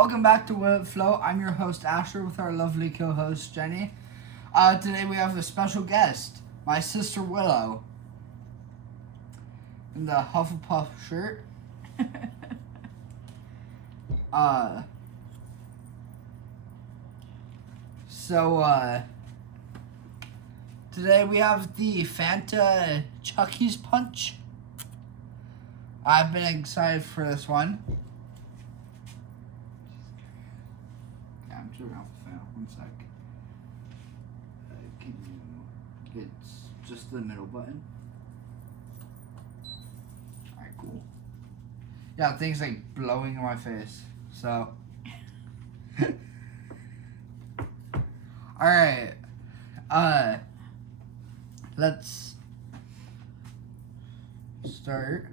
Welcome back to Will It Flow. I'm your host Asher with our lovely co-host Jenny. Today we have a special guest, my sister Willow, in the Hufflepuff shirt. Today we have the Fanta Chucky's Punch. I've been excited for this one. I'm turning off the fan. 1 sec. Can you get just the middle button? Alright, cool. Yeah, things like blowing in my face. So. Alright. Let's start.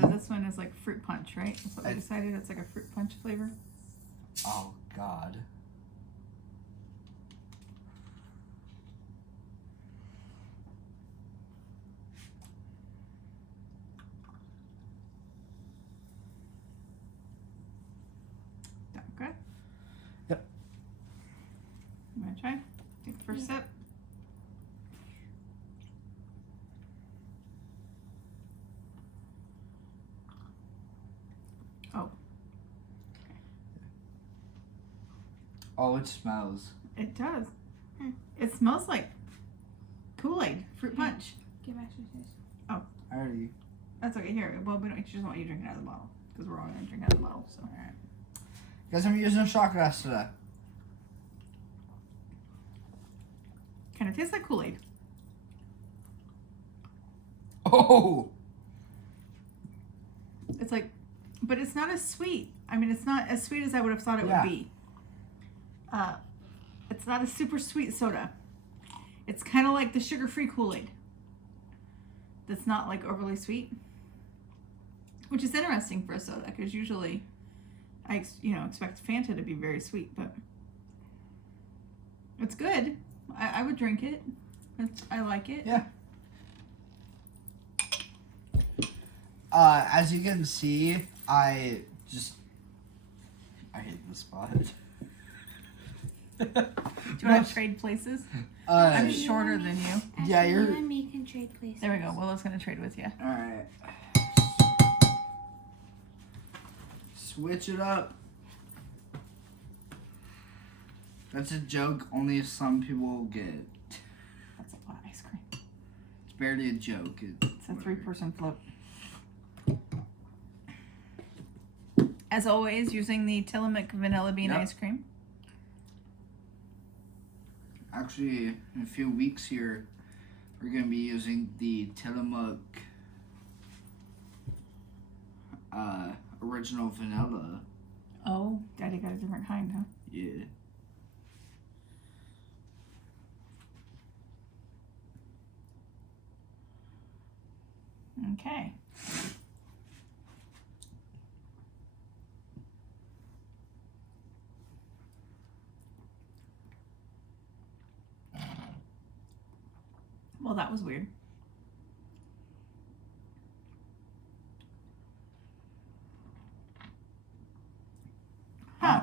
So this one is like fruit punch, right? That's what we decided. It's like a fruit punch flavor. Oh God. Okay. Yep. You wanna try? Take the first sip. Oh, it smells. It does. It smells like Kool-Aid, fruit punch. Give extra taste. I already. That's okay. Here, well, we don't just want you drinking out of the bottle because we're all gonna drink out of the bottle. So. Alright. Guess I'm using a shot glass today. Kind of tastes like Kool-Aid. Oh. It's like, but it's not as sweet. I mean, it's not as sweet as I would have thought it Yeah. would be. It's not a super sweet soda. It's kind of like the sugar-free Kool-Aid. That's not like overly sweet, which is interesting for a soda because usually, I expect Fanta to be very sweet, but it's good. I would drink it. I like it. Yeah. As you can see, I hate this spot. Do you want to trade places? I'm shorter than you. Yeah, Ashley, you're- you and me can trade places. There we go. Willow's gonna trade with you. Alright. Switch it up. That's a joke only some people get. That's a lot of ice cream. It's barely a joke. It's a 3-person float. As always, using the Tillamook Vanilla Bean Yep. ice cream. Actually, in a few weeks here, we're going to be using the Tillamook original vanilla. Oh, Daddy got a different kind, huh? Yeah. Okay. Well, that was weird. Huh.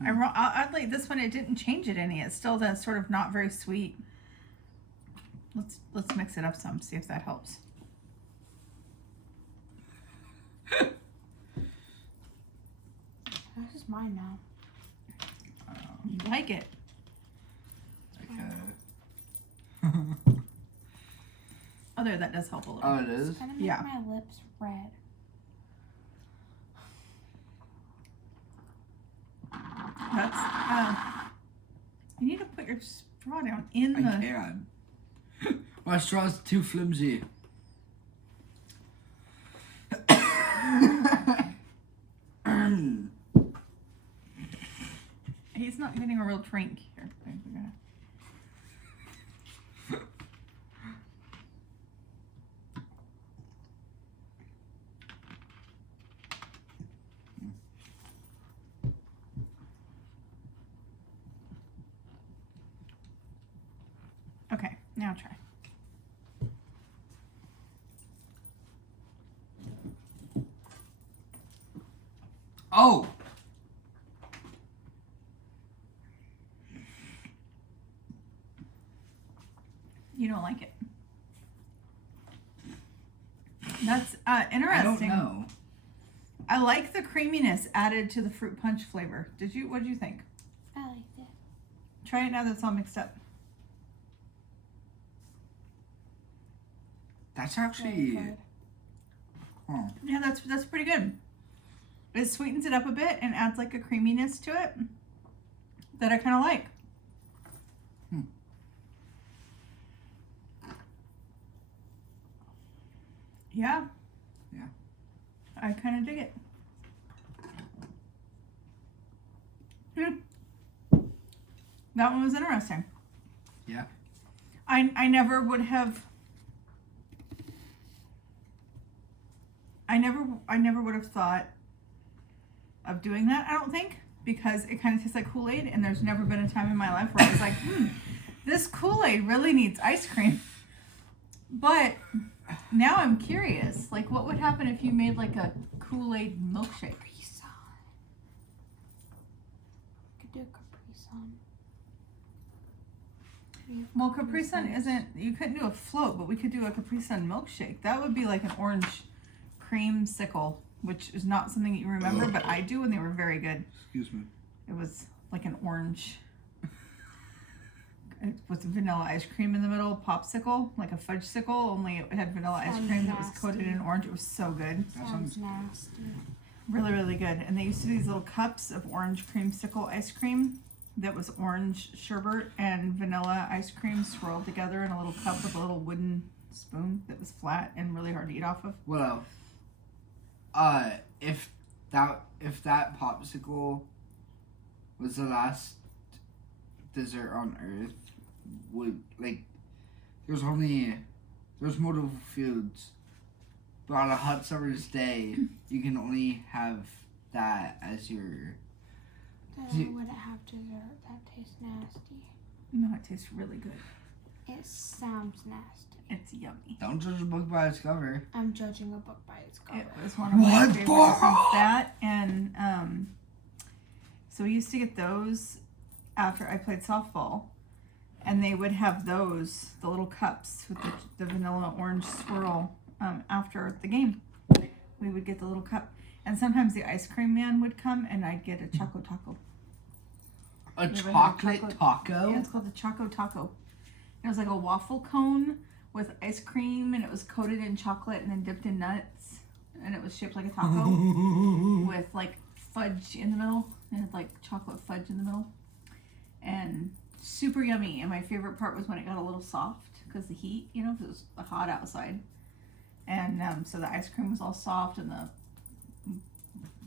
Oddly, this one, it didn't change it any. It's still that sort of not very sweet. Let's mix it up some, see if that helps. This is mine now. You like it? Okay. Oh, there, that does help a little. Oh, it is? It's gonna make Yeah. my lips red. That's you need to put your straw down in I the. can. My straw's too flimsy. He's not getting a real drink here. We gotta- Okay, now try. Oh! You don't like it. That's I don't interesting. know. I like the creaminess added to the fruit punch flavor. What did you think? I liked it. Try it now that it's all mixed up. That's Very actually. good. Huh. Yeah, that's pretty good. It sweetens it up a bit and adds like a creaminess to it that I kind of like. Yeah. Yeah. I kind of dig it. That one was interesting. Yeah. I never would have. I never would have thought of doing that. I don't think, because it kind of tastes like Kool-Aid, and there's never been a time in my life where I was like, this Kool-Aid really needs ice cream. But now I'm curious, like, what would happen if you made like a Kool-Aid milkshake? Capri Sun. Could do a Capri Sun. Well, Capri Sun isn't. You couldn't do a float, but we could do a Capri Sun milkshake. That would be like an orange creamsicle, which is not something that you remember, but I do, and they were very good. Excuse me. It was like an orange with vanilla ice cream in the middle, popsicle, like a fudge sickle, only it had vanilla ice Sounds cream that was coated nasty. in orange. It was so good. That Sounds sounds. nasty. Really, really good. And they used to do these little cups of orange creamsicle ice cream that was orange sherbet and vanilla ice cream swirled together in a little cup with a little wooden spoon that was flat and really hard to eat off of. Well, if that popsicle was the last dessert on Earth, would there's multiple foods, but on a hot summer's day, you can only have that as your. Then I wouldn't have dessert. That tastes nasty. No, it tastes really good. It sounds nasty. It's yummy. Don't judge a book by its cover. I'm judging a book by its cover. It was one of my What favorite bar? foods. That and so we used to get those after I played softball, and they would have those, the little cups with the vanilla orange swirl after the game. We would get the little cup, and sometimes the ice cream man would come, and I'd get a Choco Taco. A You ever had chocolate chocolate- taco. Yeah, it's called the Choco Taco. It was like a waffle cone with ice cream, and it was coated in chocolate and then dipped in nuts, and it was shaped like a taco with like fudge in the middle. It had like chocolate fudge in the middle, and super yummy. And my favorite part was when it got a little soft because the heat, you know, 'cause it was hot outside, and so the ice cream was all soft and the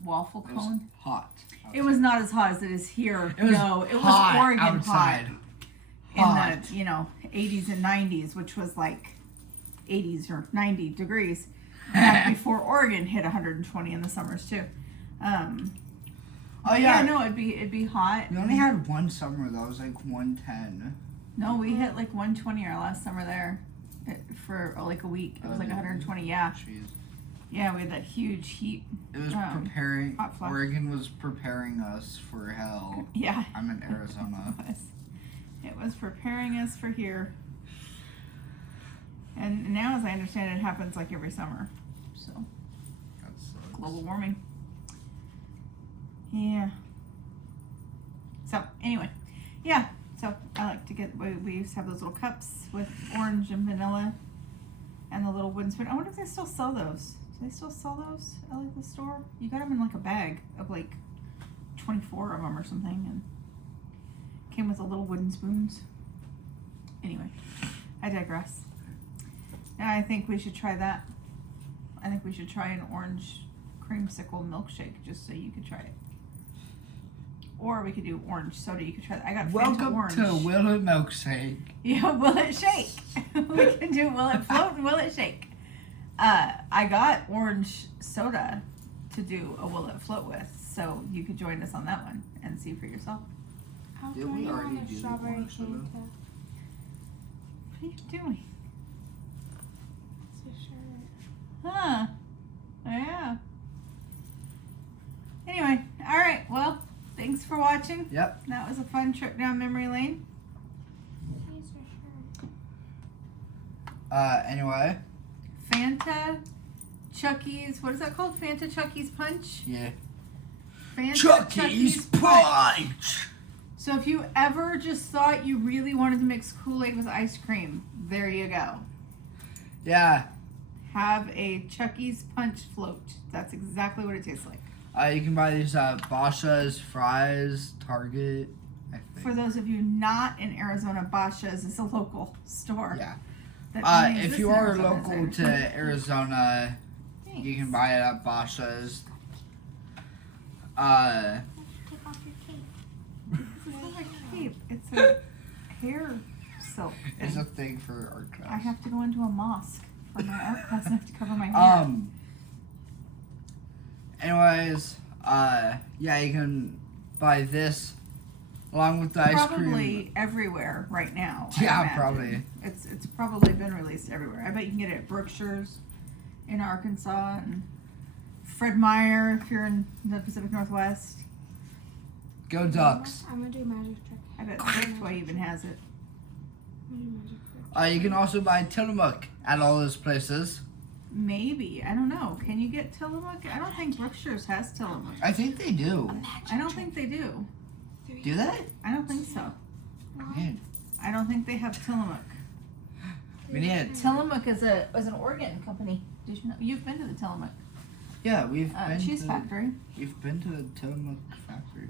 waffle It was cone. hot. It was not as hot as it is here. It was no, it hot was Oregon outside. hot Hot. in the 80s and 90s, which was like 80s or 90 degrees back before Oregon hit 120 in the summers too. Oh yeah. no, it'd be hot. We only had one summer that was like 110. No, we hit like 120 our last summer there for like a week. It was like 120. Yeah, Jeez. yeah, we had that huge heat. It was hot flash. Oregon was preparing us for hell. Yeah, I'm in Arizona. it was preparing us for here. And now, as I understand it, happens like every summer. So That's global warming. Yeah. So anyway, yeah. So I like to get. We used to have those little cups with orange and vanilla, and the little wooden spoon. I wonder if they still sell those. Do they still sell those at like the store? You got them in like a bag of like 24 of them or something, and came with the little wooden spoons. Anyway, I digress. And I think we should try that. I think we should try an orange creamsicle milkshake just so you could try it. Or we could do orange soda. You could try that. I got Fanta Welcome orange. to Will It Milkshake. Yeah, will it shake? We can do will it float and will it shake? I got orange soda to do a will it float with, so you could join us on that one and see for yourself. I'll Did join we you already on do a the strawberry orange soda? Fanta. What are you doing? It's a shirt. Huh? Yeah. Anyway, for watching. Yep. That was a fun trip down memory lane. These are sure. Anyway. Fanta, Chucky's. What is that called? Fanta Chucky's Punch. Yeah. Fanta Chucky's Punch! So if you ever just thought you really wanted to mix Kool-Aid with ice cream, there you go. Yeah. Have a Chucky's Punch float. That's exactly what it tastes like. You can buy these at Basha's, Fry's, Target, I think. For those of you not in Arizona, Basha's is a local store. Yeah. that only If exists you in are Arizona, local so- to Arizona, Thanks. you can buy it at Basha's. Take off your cape. This is not a cape. It's a hair silk It's thing. a thing for art class. I have to go into a mosque for my art class and I have to cover my hair. Anyways, yeah, you can buy this along with the ice Probably cream. everywhere right now. I Yeah, imagine. probably. It's probably been released everywhere. I bet you can get it at Brookshire's in Arkansas and Fred Meyer if you're in the Pacific Northwest. Go Ducks. I'm gonna do a magic trick. I bet Driftway even has it. I'm gonna do a magic trick. You can also buy Tillamook at all those places. Maybe. I don't know. Can you get Tillamook? I don't think Brookshire's has Tillamook. I think they do. I don't think they do. Do they? I don't think so. Man, I don't think they have Tillamook. we need. Tillamook is an Oregon company. Did you know? You've been to the Tillamook Yeah, we've been cheese to. factory. We've been to the Tillamook factory.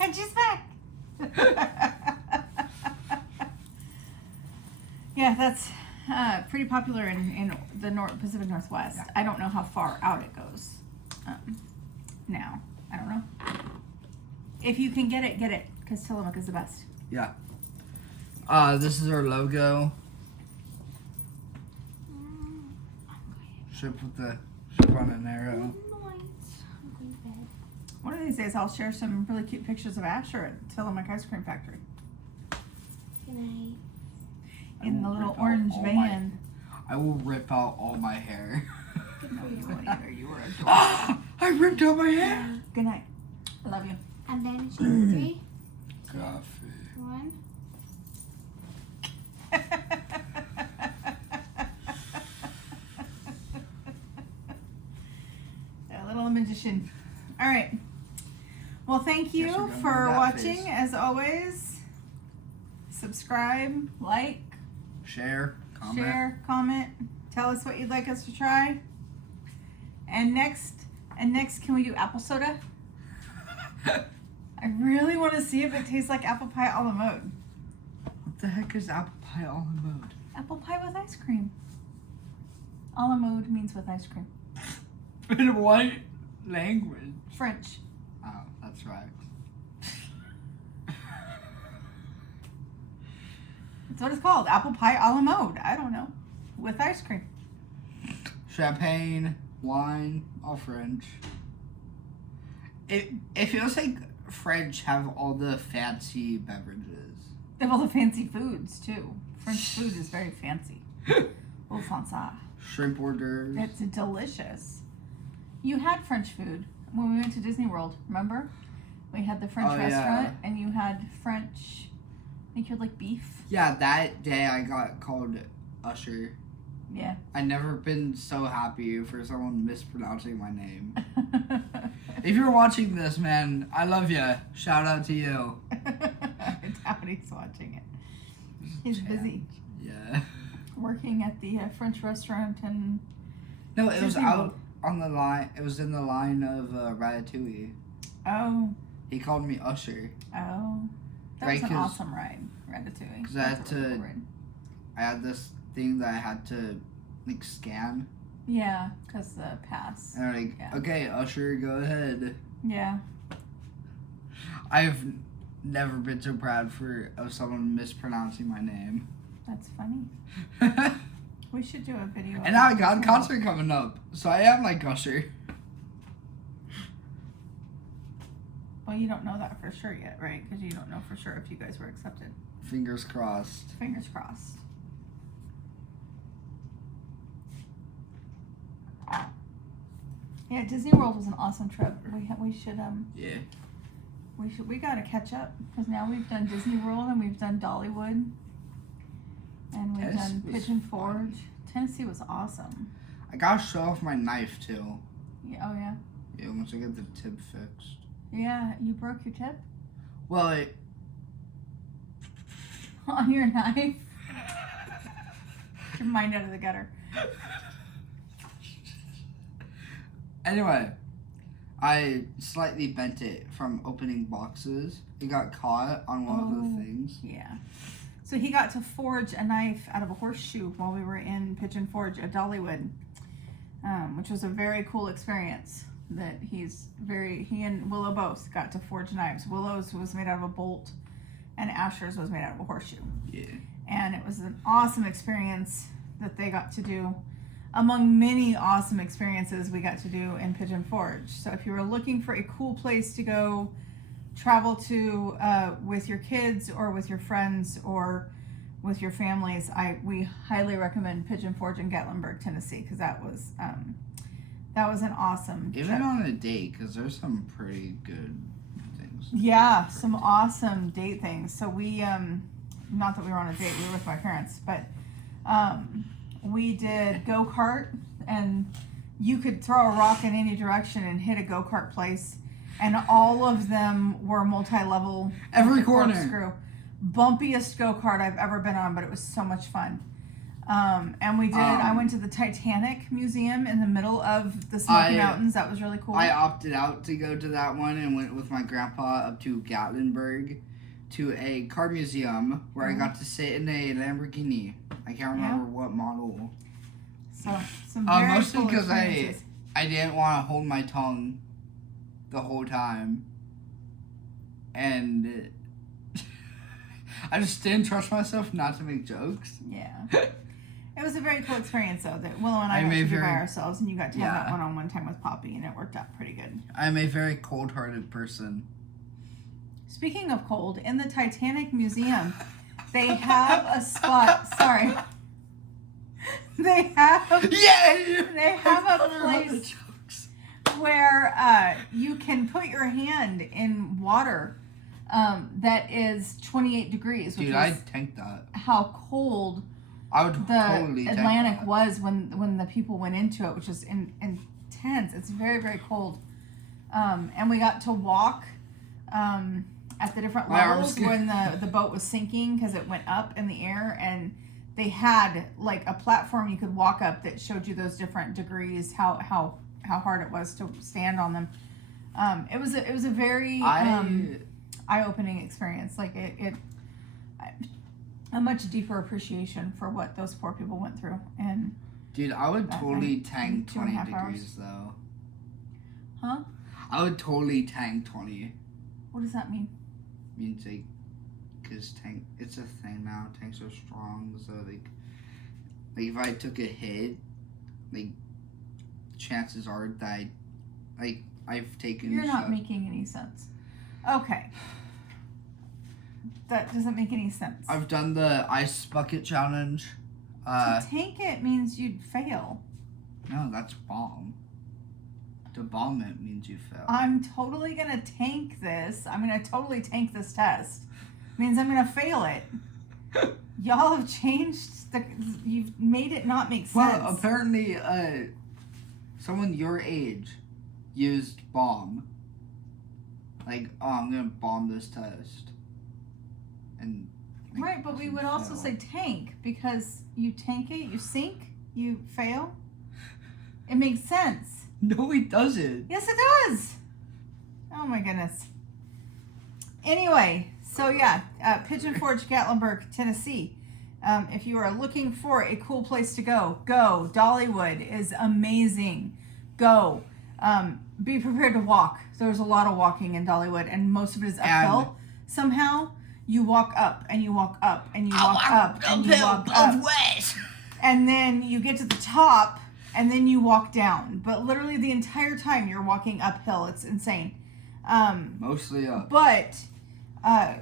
And she's back. Yeah, that's pretty popular in the Pacific Northwest. Yeah. I don't know how far out it goes now. I don't know. If you can get it, because Tillamook is the best. This is our logo. Ship with the ship on an arrow. I'm going to bed. One of these days, I'll share some really cute pictures of Asher at Tillamook Ice Cream Factory Good night. in the will little rip out orange all my- van. I will rip out all my hair. No, you won't either. You were adorable. I ripped out my hair. Good night. I love you. And then it's 3, Coffee. 1. A little magician. All right. Well, thank Guess we're you gonna for do that watching. face. As always, subscribe, like, Share. Comment. share, comment. Tell us what you'd like us to try. And next, can we do apple soda? I really want to see if it tastes like apple pie a la mode. What the heck is apple pie a la mode? Apple pie with ice cream. A la mode means with ice cream. In what language? French. Oh, that's right. That's what it's called. Apple pie a la mode. I don't know. With ice cream. Champagne, wine, all French. It feels like French have all the fancy beverages. They have all the fancy foods too. French food is very fancy. Au français. Shrimp hors d'oeuvres. It's delicious. You had French food when we went to Disney World, remember? We had the French Oh, yeah. restaurant and you had French, I think you had like beef. Yeah, that day I got called Usher. Yeah. I never been so happy for someone mispronouncing my name. If you're watching this, man, I love you. Shout out to you. Dowdy's watching it. He's busy Yeah. working at the French restaurant and No, it was Disney out World. on the line. It was in the line of Ratatouille. oh, He called me Usher. that Right, was an 'cause- awesome ride, Ratatouille. 'cause I had That's a really to- cool ride. I had this thing that I had to like scan, Yeah, because the pass. and they're like, Yeah. "Okay, Usher, go ahead." Yeah. I've never been so proud of someone mispronouncing my name. That's funny. And We should do a video. now I about got a this. concert coming up, so I am like Usher. Well, you don't know that for sure yet, right? Because you don't know for sure if you guys were accepted. Fingers crossed. Fingers crossed. Yeah, Disney World was an awesome trip. Yeah. We gotta catch up because now we've done Disney World and we've done Dollywood, and we've Tennessee done was Pigeon fun. Forge. Tennessee was awesome. I gotta show off my knife too. Yeah, oh yeah. Yeah, once I get the tip fixed. Yeah, you broke your tip Well, on your knife. Get your mind out of the gutter. anyway, I slightly bent it from opening boxes. It got caught on one of the things. Yeah. So he got to forge a knife out of a horseshoe while we were in Pigeon Forge at Dollywood, which was a very cool experience. That he and Willow both got to forge knives. Willow's was made out of a bolt, and Asher's was made out of a horseshoe. Yeah. And it was an awesome experience that they got to do, among many awesome experiences we got to do in Pigeon Forge. So if you were looking for a cool place to go travel to with your kids or with your friends or with your families, we highly recommend Pigeon Forge in Gatlinburg, Tennessee, because that was an awesome Even trip. on a date, because there's some pretty good things. Yeah, some awesome date things. So we, not that we were on a date, we were with my parents, but we did go-kart, and you could throw a rock in any direction and hit a go-kart place, and all of them were multi-level. Every corner. Corkscrew. Bumpiest go-kart I've ever been on, but it was so much fun. And we did, I went to the Titanic Museum in the middle of the Smoky Mountains. That was really cool. I opted out to go to that one and went with my grandpa up to Gatlinburg to a car museum where I got to sit in a Lamborghini. I can't remember what model. So, some very Mostly cool because experiences. I didn't want to hold my tongue the whole time. And I just didn't trust myself not to make jokes. Yeah. It was a very cool experience, though, that Willow and I I'm got a to do by very- ourselves, and you got to have Yeah. that one-on-one time with Poppy, and it worked out pretty good. I'm a very cold-hearted person. Speaking of cold, in the Titanic Museum, they have a spot. Sorry. They have Yay! They have a I forgot the place jokes. where you can put your hand in water that is 28 degrees, which Dude, is I'd tank that. how cold I would the totally tank Atlantic that. was when the people went into it, which is intense. It's very, very cold. And we got to walk at the different My arms levels when the boat was sinking because it went up in the air, and they had like a platform you could walk up that showed you those different degrees, how hard it was to stand on them. It was a very eye-opening experience. Like a much deeper appreciation for what those poor people went through. And Dude, I would That totally night, tank 2.5 20 hours. degrees though. Huh? I would totally tank 20. What does that mean? Means like, cause tank, it's a thing now. Tanks are strong, so like if I took a hit, like chances are that I've taken. You're not stuff- making any sense. Okay. That doesn't make any sense. I've done the ice bucket challenge. To tank it means you'd fail. No, that's bomb. To bomb it means you fail. I'm totally gonna tank this. I'm gonna totally tank this test. Means I'm gonna fail it. Y'all have changed you've made it not make sense. Well, apparently, someone your age used bomb. Like, oh, I'm gonna bomb this test. And like, Right, but we would also fail. say tank because you tank it, you sink, you fail. It makes sense. No, it doesn't. Yes, it does. Oh my goodness. Anyway, so yeah, Pigeon Forge, Gatlinburg, Tennessee. If you are looking for a cool place to go, go. Dollywood is amazing. Go. Be prepared to walk. There's a lot of walking in Dollywood, and most of it is uphill. Somehow, you walk up, and you walk up, and you walk up, and you walk up. ways. And then you get to the top, and then you walk down. But literally the entire time you're walking uphill. It's insane. Mostly up. But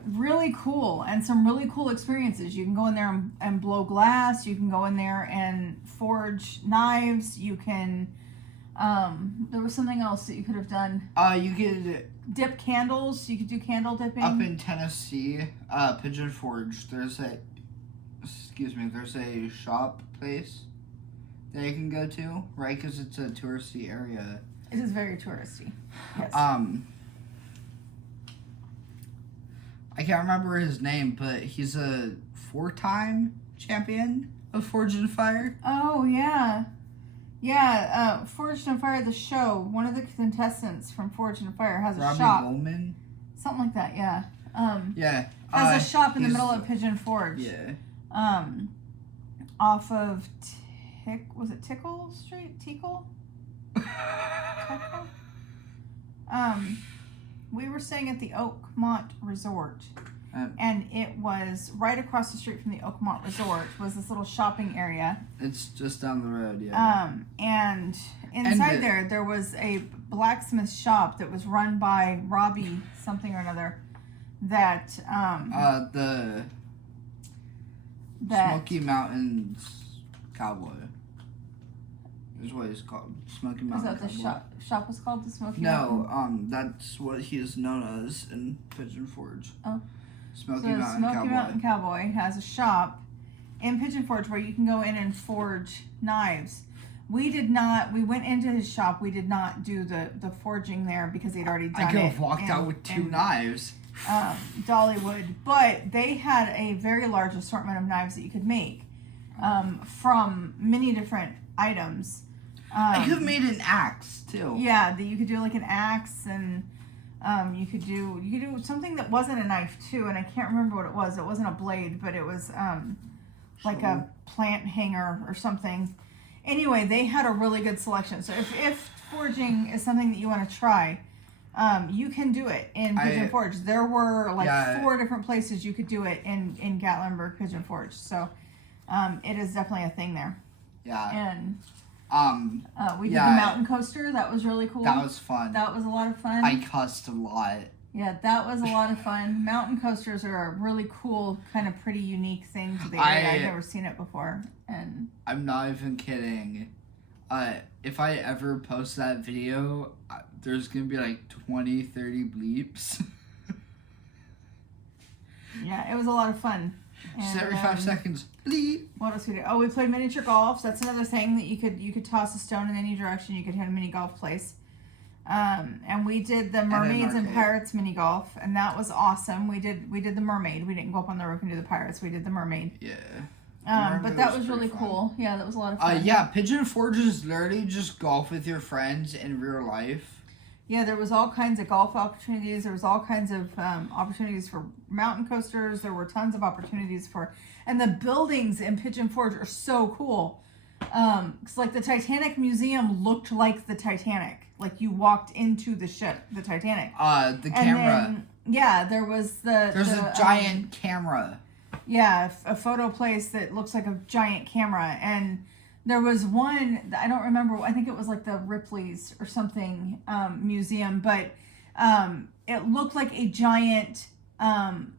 really cool, and some really cool experiences. You can go in there and blow glass. You can go in there and forge knives. You can There was something else that you could have done. You could Dip candles. You could do candle dipping. up in Tennessee, Pigeon Forge. There's a shop place that you can go to, right? Because it's a touristy area. It is very touristy. Yes. I can't remember his name, but he's a 4-time champion of Forged in Fire. Oh yeah, yeah. Forged in Fire, the show. One of the contestants from Forged in Fire has a Robbie shop. Goldman. Something like that. Yeah. Yeah. Has a shop in the he's- middle of Pigeon Forge. Yeah. Off of was it Tickle Street? Tickle? We were staying at the Oakmont Resort, and it was right across the street from the Oakmont Resort was this little shopping area. It's just down the road, yeah. And inside there was a blacksmith shop that was run by Robbie something or another. That The that Smoky Mountains Cowboy is what it's called. Smoky is Mountain that the Cowboy. shop was called the Smoky Mountain? No, that's what he is known as in Pigeon Forge. Oh. Smoky So Mountain Smoky Cowboy. Mountain Cowboy has a shop in Pigeon Forge where you can go in and forge knives. We went into his shop. We did not do the forging there because he'd already done it. I could have walked out with 2 knives. Dollywood, but they had a very large assortment of knives that you could make from many different items. I could have made an axe too. Yeah, that you could do like an axe, and you could do something that wasn't a knife too, and I can't remember what it was. It wasn't a blade, but it was like a plant hanger or something. Anyway, they had a really good selection. So if forging is something that you want to try, you can do it in Pigeon Forge. There were 4 different places you could do it in Gatlinburg Pigeon Forge. So it is definitely a thing there. Yeah. And we did yeah, the mountain coaster. That was really cool. That was fun. That was a lot of fun. I cussed a lot. Yeah, that was a lot of fun. Mountain coasters are a really cool, kind of pretty unique thing to the area. I've never seen it before. And I'm not even kidding. If I ever post that video, there's going to be like 20, 30 bleeps. yeah, it was a lot of fun. Just And, every 5 seconds, bleep. What else we did? Oh, we played miniature golf. That's another thing that you could toss a stone in any direction. You could hit a mini golf place. And we did the Mermaids and Pirates mini golf, and that was awesome. We did the mermaid. We didn't go up on the roof and do the pirates. We did the mermaid. Yeah. But that was really cool. Yeah, that was a lot of fun. Yeah, Pigeon Forge is literally just golf with your friends in real life. Yeah, there was all kinds of golf opportunities. There was all kinds of opportunities for mountain coasters. There were tons of opportunities and the buildings in Pigeon Forge are so cool. 'Cause like the Titanic Museum looked like the Titanic. Like you walked into the ship, the Titanic. The camera. There was There's a giant camera. Yeah, a photo place that looks like a giant camera. And there was one, I don't remember, I think it was like the Ripley's or something museum, but it looked like a giant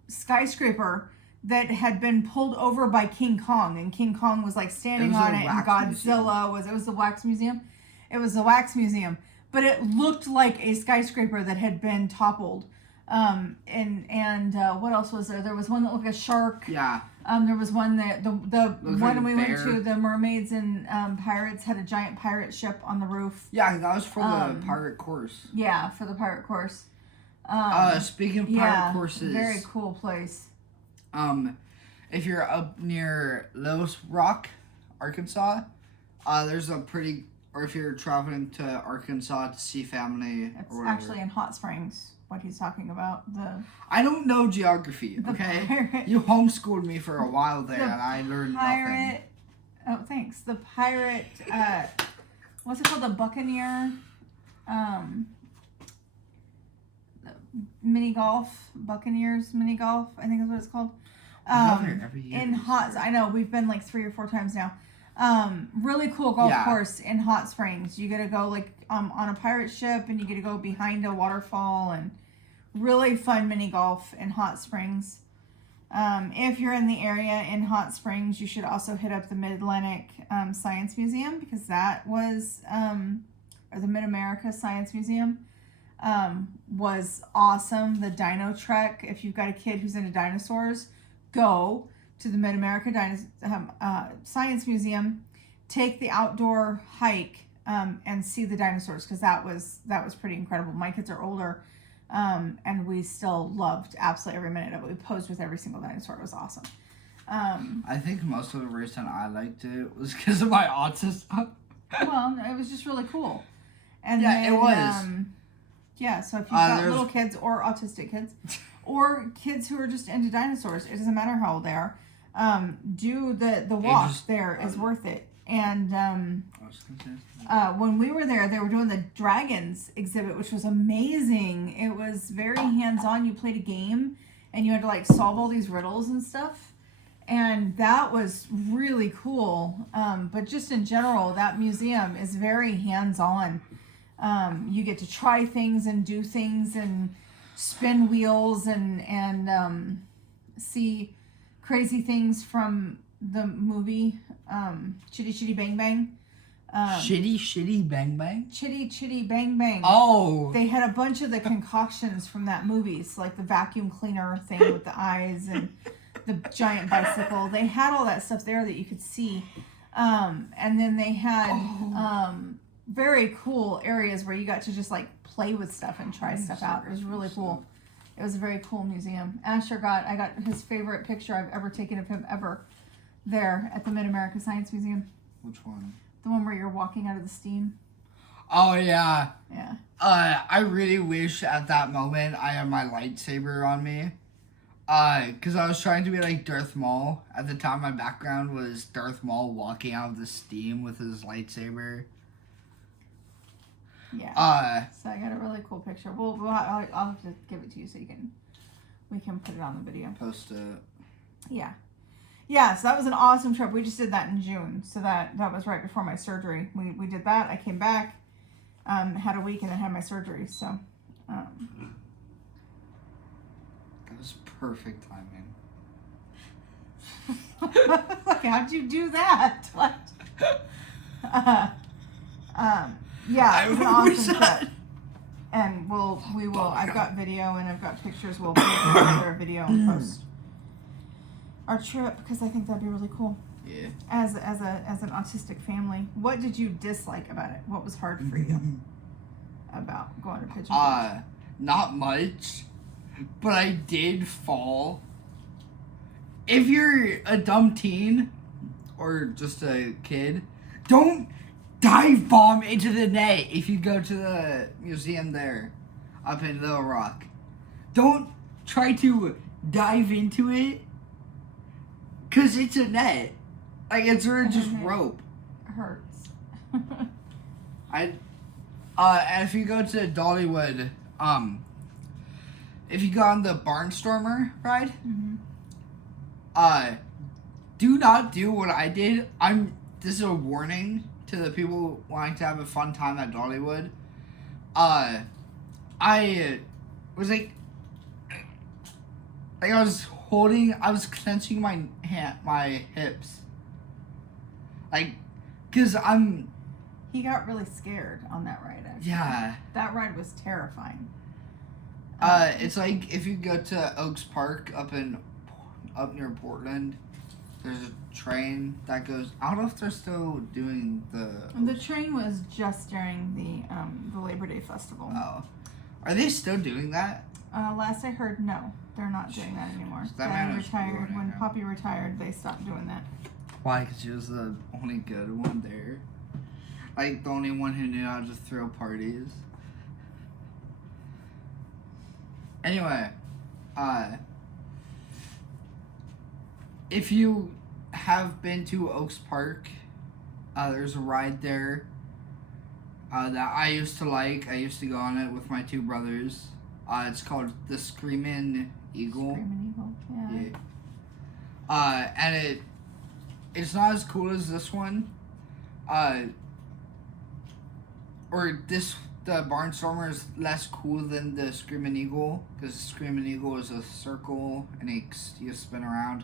skyscraper that had been pulled over by King Kong, and King Kong was like standing on it, and Godzilla was the wax museum. It was the wax museum, but it looked like a skyscraper that had been toppled. And what else was there? There was one that looked like a shark. Yeah. There was one that the one like we a went bear. to, the Mermaids and Pirates had a giant pirate ship on the roof. Yeah, that was for the pirate course. Yeah, for the pirate course. Speaking of pirate courses, very cool place. If you're up near Little Rock, Arkansas, there's a pretty, or if you're traveling to Arkansas to see family, It's or whatever. actually in Hot Springs. What he's talking about, I don't know geography. Okay, pirate, you homeschooled me for a while there, the and I learned pirate. Oh, thanks. The pirate. What's it called? The Buccaneer. Mini golf. Buccaneers mini golf. I think is what it's called. Every year. In Hot. I know we've been like 3 or 4 times now. Really cool golf course in Hot Springs. You get to go like on a pirate ship, and you get to go behind a waterfall, and really fun mini golf in Hot Springs. If you're in the area in Hot Springs, you should also hit up the Mid-Atlantic Science Museum, because that was or the Mid-America Science Museum, was awesome. The Dino Trek, if you've got a kid who's into dinosaurs, go to the Mid-America Science Museum, take the outdoor hike, and see the dinosaurs, because that was pretty incredible. My kids are older, and we still loved absolutely every minute of it. We posed with every single dinosaur. It was awesome. I think most of the reason I liked it was because of my autism. Well, it was just really cool. And Yeah, then, it was. Yeah, so if you've got there's- little kids or autistic kids, or kids who are just into dinosaurs, it doesn't matter how old they are, do the walk there is worth it. And when we were there, they were doing the dragons exhibit, which was amazing. It was very hands-on. You played a game, and you had to like solve all these riddles and stuff. And that was really cool. But just in general, that museum is very hands-on. You get to try things and do things and spin wheels and see crazy things from the movie Chitty Chitty Bang Bang. Shitty Bang Bang? Chitty Chitty Bang Bang. Oh! They had a bunch of the concoctions from that movie. So like the vacuum cleaner thing with the eyes and the giant bicycle. They had all that stuff there that you could see. And then they had very cool areas where you got to just like play with stuff and try stuff out. It was really cool. It was a very cool museum. I got his favorite picture I've ever taken of him ever there at the Mid-America Science Museum. Which one? The one where you're walking out of the steam. Oh, yeah. Yeah. I really wish at that moment I had my lightsaber on me. Because I was trying to be like Darth Maul. At the time, my background was Darth Maul walking out of the steam with his lightsaber. Yeah. So I got a really cool picture. I'll have to give it to you so we can put it on the video. Post it. Yeah. Yeah, so that was an awesome trip. We just did that in June. So that was right before my surgery. We did that. I came back, had a week, and then had my surgery. So That was perfect timing. like, how'd you do that? What? Yeah, it was an awesome trip. And we will. I've got video and I've got pictures. We'll put together a video and post our trip because I think that'd be really cool. Yeah. As an autistic family, what did you dislike about it? What was hard for you about going to Pigeon Forge? Not much, but I did fall. If you're a dumb teen or just a kid, don't dive bomb into the net if you go to the museum there up in Little Rock. Don't try to dive into it because it's a net. Like, it's sort of just rope. Hurts. And if you go to Dollywood, if you go on the Barnstormer ride, do not do what I did. This is a warning to the people wanting to have a fun time at Dollywood. I was like I was clenching my hips. Like, cause He got really scared on that ride. Actually. Yeah. That ride was terrifying. It's like if you go to Oaks Park up near Portland, there's a train that goes. I don't know if they're still doing The train was just during the Labor Day festival. Oh, are they still doing that? Last I heard, no, they're not doing that anymore. That Daddy man was retired. ruining When it. Poppy retired, they stopped doing that. Why? Because she was the only good one there. Like, the only one who knew how to throw parties. Anyway, if you have been to Oaks Park, there's a ride there that I used to like. I used to go on it with my two brothers. It's called the Screamin' Eagle. Screaming Eagle, yeah. Yeah. And it's not as cool as this one. The Barnstormer is less cool than the Screamin' Eagle, because the Screamin' Eagle is a circle and you spin around.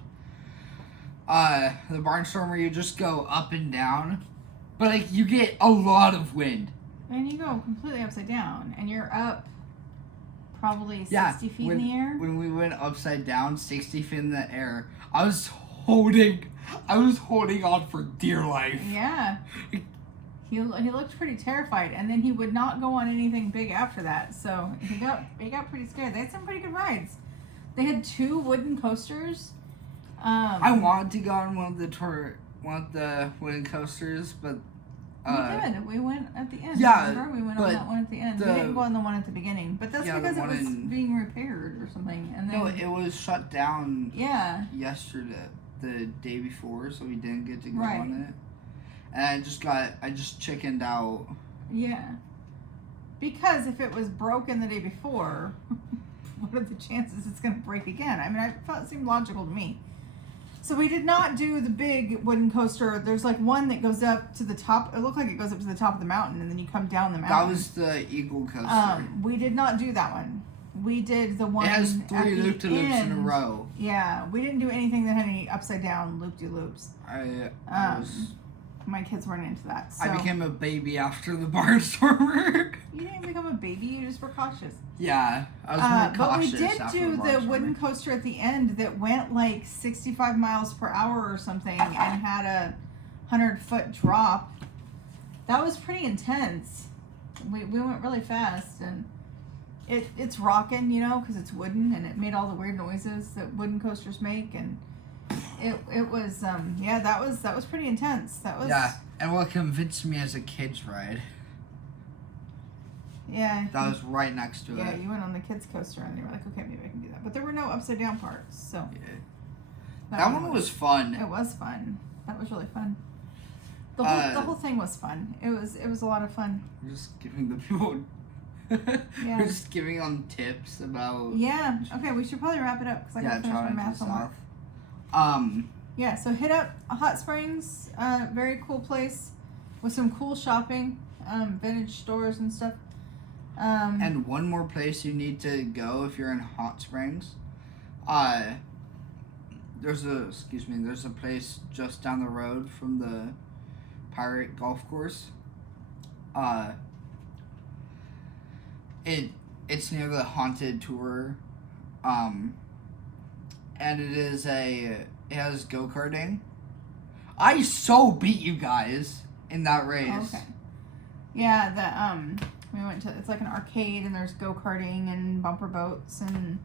The Barnstormer, you just go up and down, but like you get a lot of wind. And you go completely upside down, and you're up probably Yeah, 60 feet in the air. When we went upside down, 60 feet in the air, I was holding on for dear life. Yeah. He looked pretty terrified, and then he would not go on anything big after that. So he got pretty scared. They had some pretty good rides. They had 2 wooden coasters. I wanted to go on one of the wooden coasters, but we did. We went at the end. Yeah, remember? We went on but that one at the end. We didn't go on the one at the beginning, but that's Yeah, the because it one was in- being repaired or something. And then no, it was shut down yeah, yesterday, the day before, so we didn't get to go Right. on it. And I just chickened out. yeah. Because if it was broken the day before, what are the chances it's going to break again? I mean, it seemed logical to me. So we did not do the big wooden coaster. There's like one that goes up to the top. It looked like it goes up to the top of the mountain, and then you come down the mountain. That was the Eagle coaster. We did not do that one. We did the one. It has at 3 the loop-to-loops in a end. row. Yeah, we didn't do anything that had any upside down loop-de-loops. I My kids weren't into that. So. I became a baby after the barnstormer. You didn't become a baby. You just were cautious. Yeah, I was more But we cautious did after do the barnstormer. wooden coaster at the end that went like 65 miles per hour or something and had a 100-foot drop. That was pretty intense. We went really fast, and it's rocking, you know, because it's wooden, and it made all the weird noises that wooden coasters make, and it was that was pretty intense. That was and what convinced me as a kid's ride, yeah. that was right next to Yeah, it. you went on the kids coaster and you were like, okay, maybe I can do that. But there were no upside down parts, so Yeah. That one was fun. It was fun. That was really fun. The whole thing was fun. It was a lot of fun. We're just giving the people. Yeah. We're just giving them tips about. Yeah. Okay, we should probably wrap it up because I gotta finish my trying math to homework. stuff. Yeah. So hit up Hot Springs. Very cool place with some cool shopping, vintage stores and stuff. And one more place you need to go if you're in Hot Springs. There's a place just down the road from the Pirate Golf Course. It's near the Haunted Tour. And it has go-karting. I so beat you guys in that race. Okay. Yeah, we went to, it's like an arcade and there's go-karting and bumper boats, and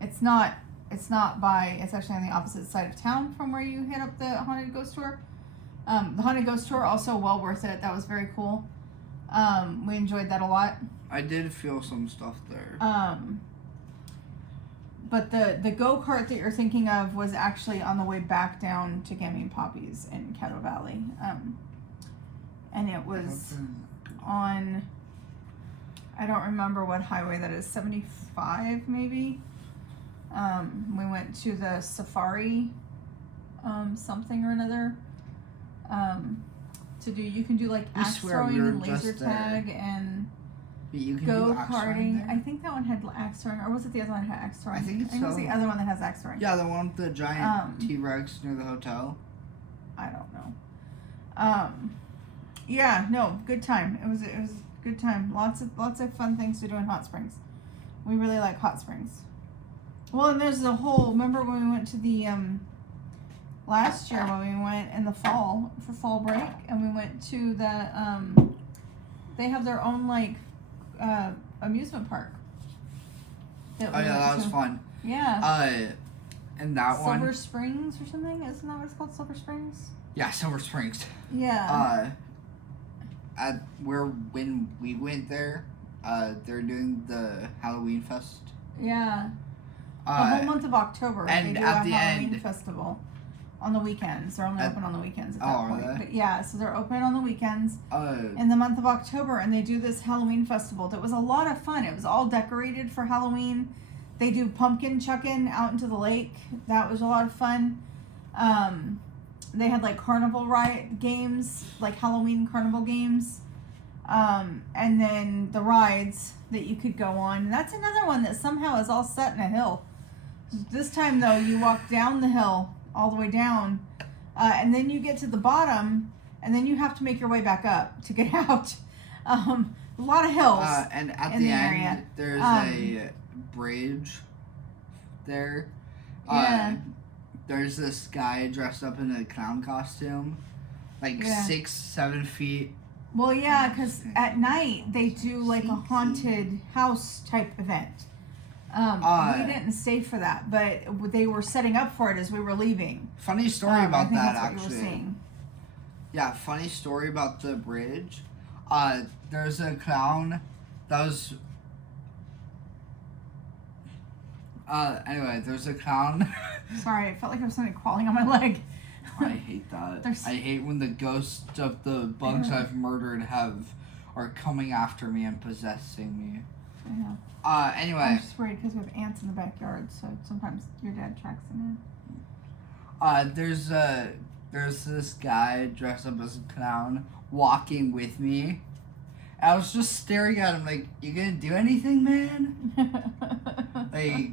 it's actually on the opposite side of town from where you hit up the Haunted Ghost Tour. The Haunted Ghost Tour, also well worth it. That was very cool. We enjoyed that a lot. I did feel some stuff there. But the go-kart that you're thinking of was actually on the way back down to Gammy and Poppy's in Caddo Valley. And it was on, I don't remember what highway that is, 75 maybe. We went to the Safari something or another to do, you can do like I axe swear we throwing were and laser just there. tag and You can go do axe throwing karting. there? I think that one had axe throwing, or was it the other one that had axe throwing? I think it's it was so. the other one that has axe throwing. Yeah, the one with the giant T-Rex near the hotel. I don't know. Yeah, no, good time. It was a good time. Lots of fun things to do in Hot Springs. We really like Hot Springs. Well, and there's the whole. Remember when we went to the last year when we went in the fall for fall break, and we went to the they have their own like amusement park. Oh yeah, that was fun. Yeah. And that one. Silver Springs or something? Isn't that what it's called? Silver Springs? Yeah, Silver Springs. Yeah. When we went there, they're doing the Halloween Fest. Yeah. The whole month of October, and they do at a the Halloween end- festival on the weekends. They're only open on the weekends at that are point. they? But yeah, so they're open on the weekends In in the month of October, and they do this Halloween festival that was a lot of fun. It was all decorated for Halloween. They do pumpkin chucking out into the lake. That was a lot of fun. They had like carnival games, like Halloween carnival games. And then the rides that you could go on. And that's another one that somehow is all set in a hill. This time though, you walk down the hill all the way down, and then you get to the bottom, and then you have to make your way back up to get out. A lot of hills. And at in the the end, area. there's a bridge there. Yeah. There's this guy dressed up in a clown costume, like Yeah. 6-7 feet. Well, yeah, because at night they do like a haunted house type event. We didn't stay for that, but they were setting up for it as we were leaving. Funny story about I think that, that's what you were actually. seeing. Yeah, funny story about the bridge. There's a clown that was. Anyway, there's a clown. Sorry, it felt like there was something crawling on my leg. I hate that. There's- I hate when the ghosts of the bugs I've murdered are coming after me and possessing me. I know. Anyway. I'm just worried because we have ants in the backyard, so sometimes your dad tracks them in. There's this guy dressed up as a clown walking with me. I was just staring at him like, you gonna do anything, man? Like,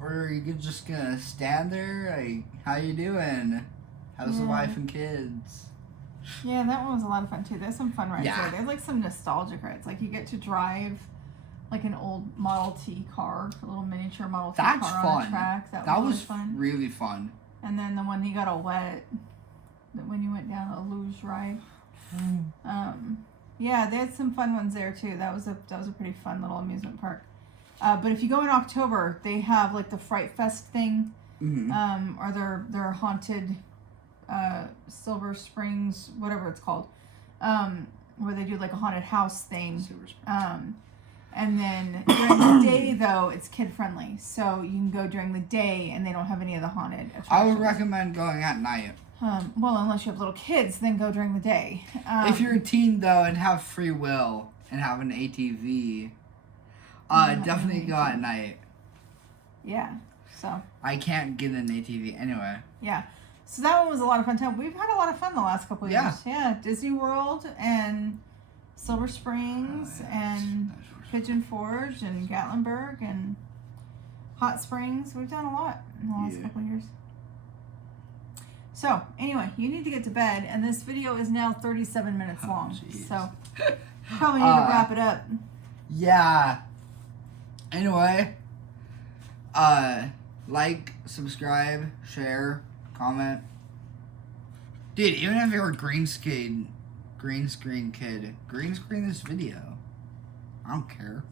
are you just gonna stand there? Like, how you doing? How's the Yeah. wife and kids? Yeah, that one was a lot of fun too. There's some fun rides Yeah. there. There's like some nostalgic rides. Like you get to drive like an old Model T car, a little miniature Model T That's car on a fun. track. That That was was fun. really fun. And then the one you got all wet, when you went down a luge ride. Yeah, they had some fun ones there too. That was a pretty fun little amusement park. But if you go in October, they have like the Fright Fest thing, Mm-hmm. or their haunted Silver Springs, whatever it's called, where they do like a haunted house thing. And then during the day though, it's kid friendly, so you can go during the day and they don't have any of the haunted attractions. I would recommend going at night. Well, unless you have little kids, then go during the day. If you're a teen though and have free will and have an ATV, definitely go at night. Yeah. So I can't get an ATV anyway. yeah. So that one was a lot of fun time. We've had a lot of fun the last couple of Yeah. years. Yeah. Disney World and Silver Springs and Pigeon Forge and Gatlinburg and Hot Springs. We've done a lot in the last couple of years. So anyway, you need to get to bed, and this video is now 37 minutes long. Jeez. So probably need to wrap it up. Yeah. Anyway, like, subscribe, share, comment. Dude, even if you're a green screen kid, green screen this video. I don't care.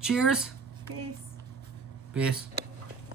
Cheers. Peace. Peace.